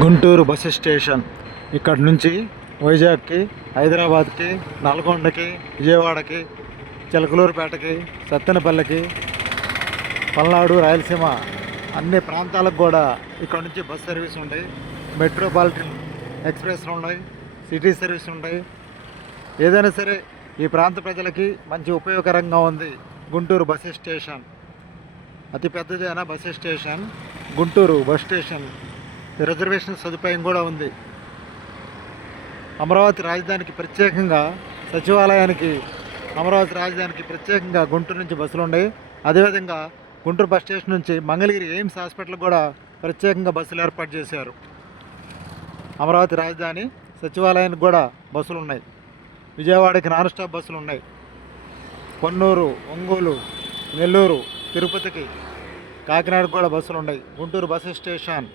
Guntur bus station. ఇక్కడ నుంచి వైజాగ్కి, హైదరాబాద్కి, నల్గొండకి, విజయవాడకి, చిలకలూరుపేటకి, సత్తెనపల్లికి, పల్నాడు, రాయలసీమ అన్ని ప్రాంతాలకు కూడా ఇక్కడ నుంచి బస్ సర్వీస్ ఉంటాయి. మెట్రోపాలిటన్ ఎక్స్ప్రెస్లు ఉన్నాయి, సిటీ సర్వీస్ ఉంటాయి. ఏదైనా సరే ఈ ప్రాంత ప్రజలకి మంచి ఉపయోగకరంగా ఉంది గుంటూరు బస్సు స్టేషన్. అతి పెద్దదైన bus station Guntur bus station. Reservation సదుపాయం కూడా ఉంది. అమరావతి రాజధానికి ప్రత్యేకంగా అమరావతి రాజధానికి ప్రత్యేకంగా గుంటూరు నుంచి బస్సులు ఉన్నాయి. అదేవిధంగా గుంటూరు బస్ స్టేషన్ నుంచి మంగళగిరి ఎయిమ్స్ హాస్పిటల్ కూడా ప్రత్యేకంగా బస్సులు ఏర్పాటు చేశారు. అమరావతి రాజధాని సచివాలయానికి కూడా బస్సులు ఉన్నాయి. విజయవాడకి నాన్ స్టాప్ బస్సులు ఉన్నాయి. పొన్నూరు, ఒంగోలు, నెల్లూరు, తిరుపతికి, కాకినాడకు కూడా బస్సులు ఉన్నాయి. Guntur bus station.